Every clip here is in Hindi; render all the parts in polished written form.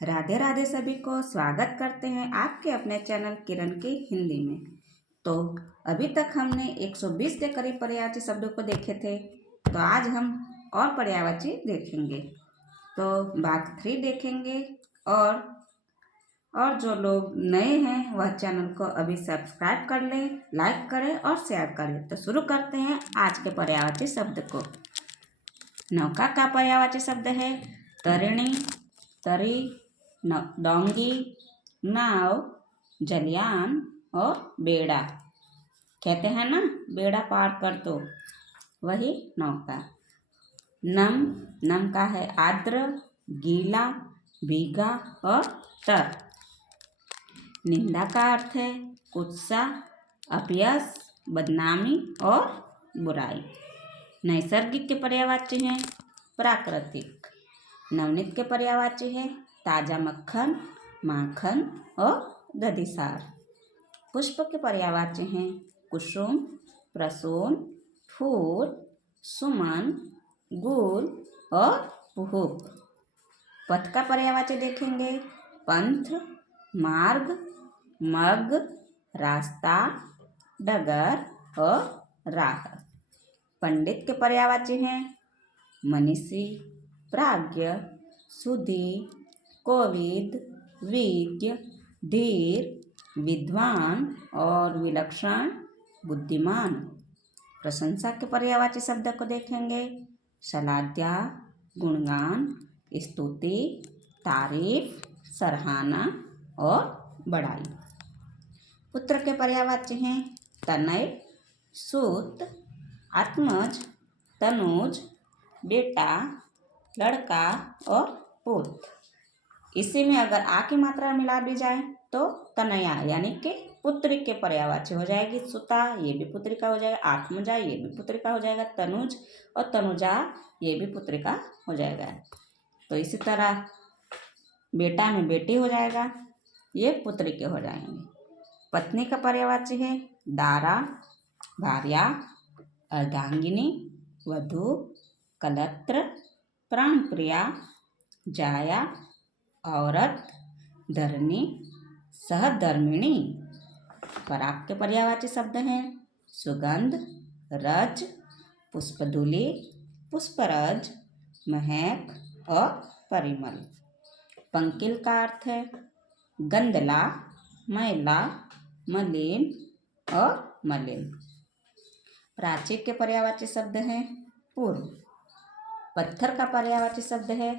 राधे राधे सभी को स्वागत करते हैं आपके अपने चैनल किरण की हिंदी में। तो अभी तक हमने 120 के करीब पर्यायवाची शब्दों को देखे थे। तो आज हम और पर्यायवाची देखेंगे। तो भाग 3 देखेंगे। और जो लोग नए हैं वह चैनल को अभी सब्सक्राइब कर लें, लाइक करें और शेयर करें। तो शुरू करते हैं आज के पर्यायवाची शब्द को। नौका का पर्यायवाची शब्द है तरिणी, तरी, डोंगी, नाव, जलयान और बेड़ा। कहते हैं ना बेड़ा पार कर दो, वही नौका। नम का है आर्द्र, गीला, भीगा और तर। निंदा का अर्थ है गुस्सा, अपयश, बदनामी और बुराई। नैसर्गिक के पर्यायवाची हैं प्राकृतिक। नवनीत के पर्यायवाची है ताजा मक्खन, माखन और दधिसार। पुष्प के पर्यायवाची हैं कुसुम, प्रसून, फूल, सुमन, गुल और पुहुप। पथ का पर्यायवाची देखेंगे पंथ, मार्ग, मग, रास्ता, डगर और राह। पंडित के पर्यायवाची हैं मनीषी, प्राज्ञ, सुधी, कोविद, विज्ञ, धीर, विद्वान और विलक्षण, बुद्धिमान। प्रशंसा के पर्यायवाची शब्द को देखेंगे सलाद्या, गुणगान, स्तुति, तारीफ, सराहना और बड़ाई। पुत्र के पर्यायवाची हैं तनय, सूत, आत्मज, तनुज, बेटा, लड़का और पुत्र। इसी में अगर आ की मात्रा मिला दी जाए तो तनया यानी कि पुत्री के पर्यायवाची हो जाएगी। सुता ये भी पुत्री का हो जाएगा, आत्मजा ये भी पुत्री का हो जाएगा, तनुज और तनुजा ये भी पुत्री का हो जाएगा। तो इसी तरह बेटा में बेटी हो जाएगा, ये पुत्री के हो जाएंगे। पत्नी का पर्यायवाची है दारा, भार्या, अर्धांगिनी, वधु, कलत्र, प्राणप्रिया, जाया, औरत, धरनी, सहधर्मिणी। पराग के पर्यायवाची शब्द हैं सुगंध, रज, पुष्पधूलि, पुष्परज, महक और परिमल। पंकिल का अर्थ है गंदला, मैला, मलिन और मलिन। प्राची के पर्यायवाची शब्द हैं पूर्व। पत्थर का पर्यायवाची शब्द है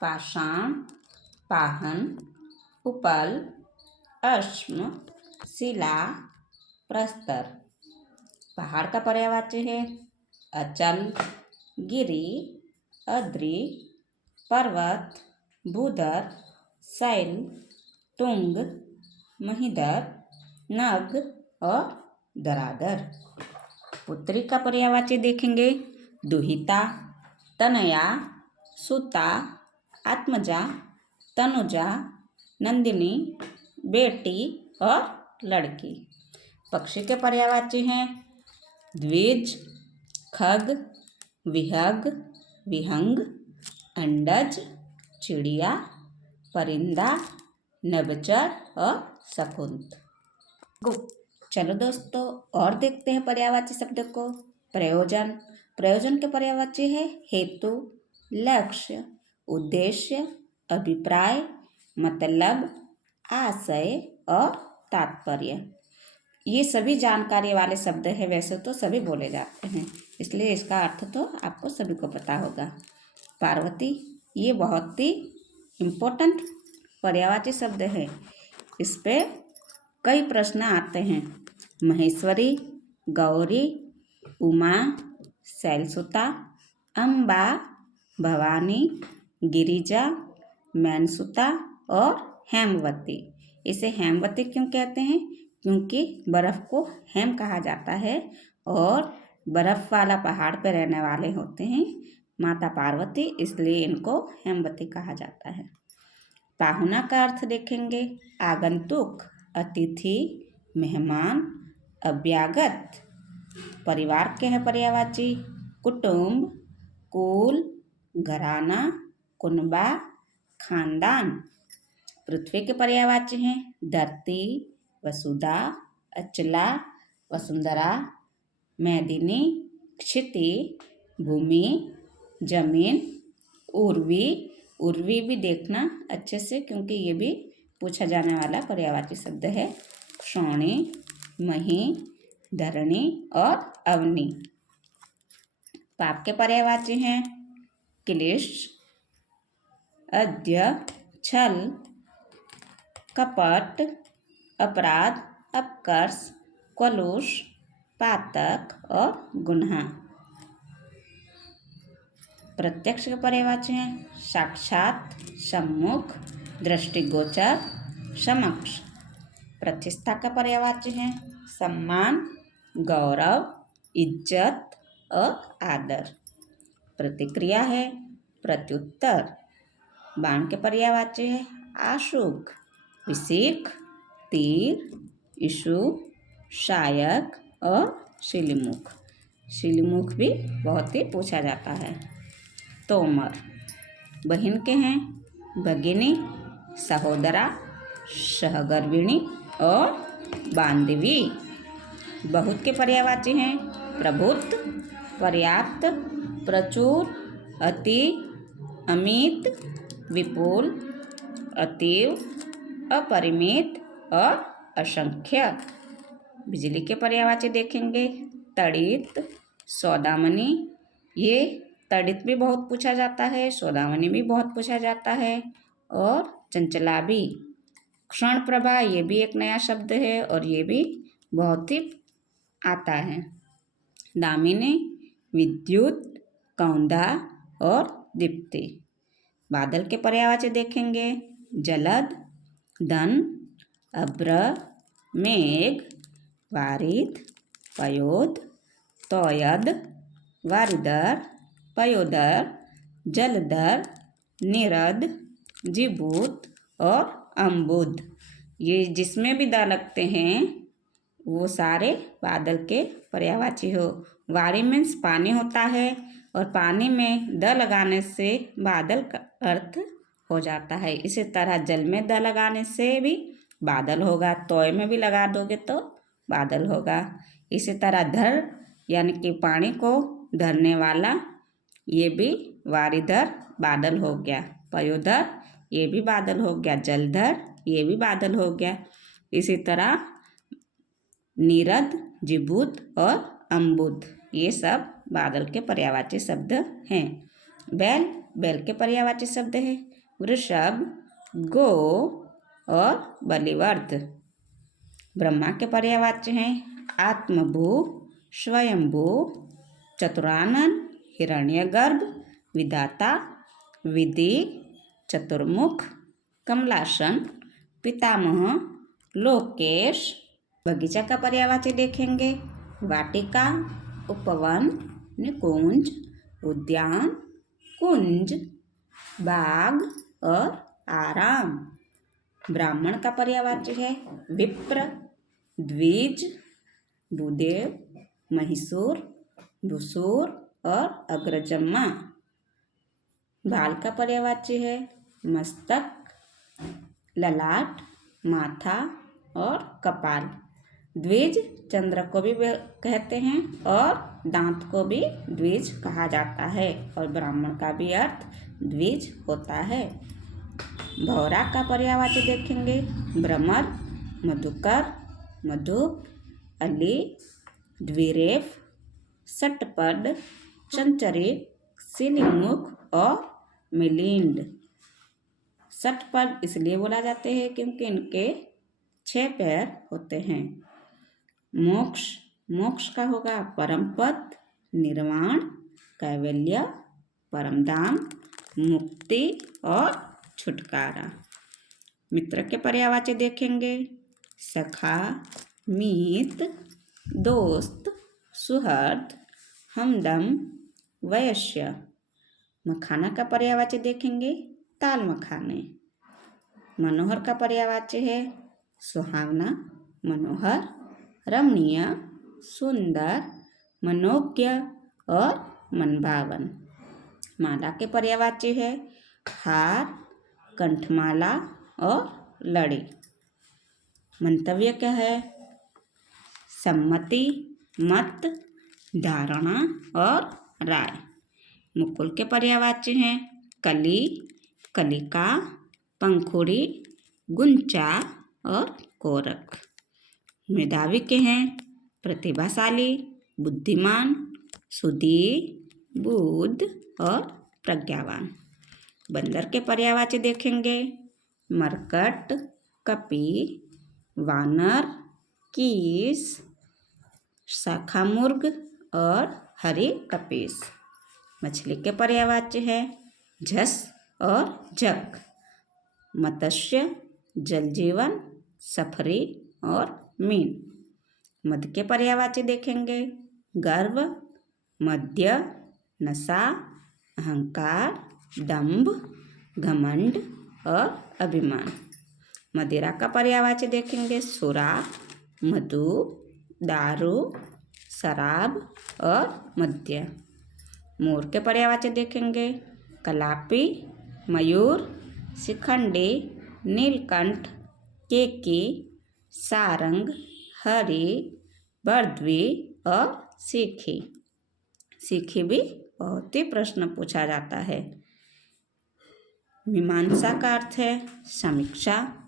पाषाण, पाहन, उपल, अश्म, शिला, प्रस्तर। पहाड़ का पर्यायवाची है अचल, गिरी, अद्रि, पर्वत, भूधर, शैल, तुंग, महीधर, नग और दरादर। पुत्री का पर्यायवाची देखेंगे दुहिता, तनया, सुता, आत्मजा, तनुजा, नंदिनी, बेटी और लड़की। पक्षी के पर्यायवाची हैं द्विज, खग, विहग, विहंग, अंडज, चिड़िया, परिंदा, नभचर और शकुंत। चलो दोस्तों और देखते हैं पर्यायवाची शब्द को। प्रयोजन। प्रयोजन के पर्यायवाची है हेतु, लक्ष्य, उद्देश्य, अभिप्राय, मतलब, आशय और तात्पर्य। ये सभी जानकारी वाले शब्द है, वैसे तो सभी बोले जाते हैं, इसलिए इसका अर्थ तो आपको सभी को पता होगा। पार्वती ये बहुत ही इम्पोर्टेंट पर्यायवाची शब्द है, इस पे कई प्रश्न आते हैं। महेश्वरी, गौरी, उमा, शैलसुता, अम्बा, भवानी, गिरिजा, मैनसुता और हेमवती। इसे हेमवती क्यों कहते हैं? क्योंकि बर्फ़ को हेम कहा जाता है और बर्फ़ वाला पहाड़ पर रहने वाले होते हैं माता पार्वती, इसलिए इनको हेमवती कहा जाता है। पाहुना का अर्थ देखेंगे आगंतुक, अतिथि, मेहमान, अभ्यागत। परिवार के हैं पर्यायवाची कुटुंब, कुल, घराना, कुनबा, खानदान। पृथ्वी के पर्यायवाची हैं धरती, वसुधा, अचला, वसुंधरा, मेदिनी, क्षिति, भूमि, जमीन, उर्वी। उर्वी भी देखना अच्छे से क्योंकि ये भी पूछा जाने वाला पर्यायवाची शब्द है। क्षौणी, मही, धरणी और अवनी। पाप के पर्यायवाची हैं क्लिश, अद्य, छल, कपट, अपराध, अपकर्ष, कलुष, पातक और गुन्हा। प्रत्यक्ष के पर्यायवाची हैं साक्षात, सम्मुख, दृष्टिगोचर, समक्ष। प्रतिष्ठा का पर्यायवाची हैं सम्मान, गौरव, इज्जत और आदर। प्रतिक्रिया है प्रत्युत्तर। बाण के पर्यायवाची है आशुक, विशिख, तीर, इशु, शायक और शिलीमुख। शिलीमुख भी बहुत ही पूछा जाता है। तोमर। बहन के हैं भगिनी, सहोदरा, सहगर्भिणी और बांधवी। बहुत के पर्यायवाची हैं प्रभुत्व, पर्याप्त, प्रचुर, अति, अमित, विपुल, अतीव, अपरिमित और असंख्य। बिजली के पर्यायवाची देखेंगे तड़ित, सौदामनी। ये तड़ित भी बहुत पूछा जाता है, सौदामनी भी बहुत पूछा जाता है और चंचला भी। क्षण प्रभा ये भी एक नया शब्द है और ये भी बहुत ही आता है। दामिनी, विद्युत, कौंधा और दीप्ति। बादल के पर्यायवाची देखेंगे जलद, धन, अभ्र, मेघ, वारिध, पयोद, तोयद, वारिदर, पयोदर, जलधर, निरद, जिबूत और अम्बुद। ये जिसमें भी द लगते हैं वो सारे बादल के पर्यायवाची हो। वारी मीन्स पानी होता है और पानी में द लगाने से बादल का अर्थ हो जाता है। इसी तरह जल में द लगाने से भी बादल होगा, तोय में भी लगा दोगे तो बादल होगा। इसी तरह धर यानी कि पानी को धरने वाला ये भी वारिधर बादल हो गया। पयोधर ये भी बादल हो गया। जलधर ये भी बादल हो गया। इसी तरह नीरद, जिबूत और अम्बुद ये सब बादल के पर्यायवाची शब्द हैं। बैल, बैल के पर्यायवाची शब्द है वृषभ, गो और बलिवर्ध। ब्रह्मा के पर्यायवाची हैं आत्मभू, स्वयंभू, चतुरानन, हिरण्यगर्भ, विधाता, विधि, चतुर्मुख, कमलासन, पितामह, लोकेश। बगीचा का पर्यायवाची देखेंगे वाटिका, उपवन, निकुंज, उद्यान, कुंज, बाग और आराम। ब्राह्मण का पर्यायवाची है विप्र, द्विज, भूदेव, महिषूर, भूसूर और अग्रजम्मा। बाल का पर्यायवाची है मस्तक, ललाट, माथा और कपाल। द्विज चंद्र को भी कहते हैं और दांत को भी द्विज कहा जाता है और ब्राह्मण का भी अर्थ द्विज होता है। भौरा का पर्यायवाची देखेंगे भ्रमर, मधुकर, मधुप, अली, द्विरेफ, सटपद, चंचरित, सिलीमुख और मिलिंड। सटपद इसलिए बोला जाते हैं क्योंकि इनके 6 पैर होते हैं। मोक्ष, मोक्ष का होगा परमपद, निर्वाण, कैवल्य, परमधाम, मुक्ति और छुटकारा। मित्र के पर्यायवाची देखेंगे सखा, मीत, दोस्त, सुहृद, हमदम, वयस्य। मखाना का पर्यायवाची देखेंगे ताल मखाने। मनोहर का पर्यायवाची है सुहावना, मनोहर, रमणीय, सुंदर, मनोज्ञ और मनभावन। माला के पर्यायवाची है हार, कंठमाला, और लड़ी। मंतव्य क्या है? सम्मति, मत, धारणा और राय। मुकुल के पर्यायवाची हैं कली, कलिका, पंखुड़ी, गुंचा और कोरक। मेधावी के हैं प्रतिभाशाली, बुद्धिमान, सुधीर, बुद्ध और प्रज्ञावान। बंदर के पर्यायवाची देखेंगे मरकट, कपी, वानर, कीस, शाखामुर्ग और हरी कपीस। मछली के पर्यायवाची है झस और जक, मत्स्य, जलजीवन, सफरी और मीन। मद के पर्यायवाची देखेंगे गर्व, मध्य, नशा, अहंकार, दंभ, घमंड और अभिमान। मदिरा का पर्यायवाची देखेंगे सुरा, मधु, दारू, शराब और मद्य। मोर के पर्यायवाची देखेंगे कलापी, मयूर, शिखंडी, नीलकंठ, केकी, सारंग, हरी, बर्दवी और सीखी। सीखी भी बहुत ही प्रश्न पूछा जाता है। मीमांसा का अर्थ है समीक्षा,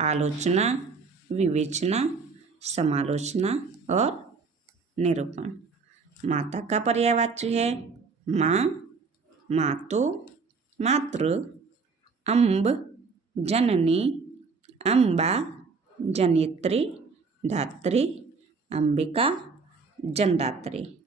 आलोचना, विवेचना, समालोचना और निरूपण। माता का पर्यायवाची है माँ, मातु, मातृ, अम्ब, जननी, अम्बा, जनित्री, धात्री, अंबिका, जनदात्री।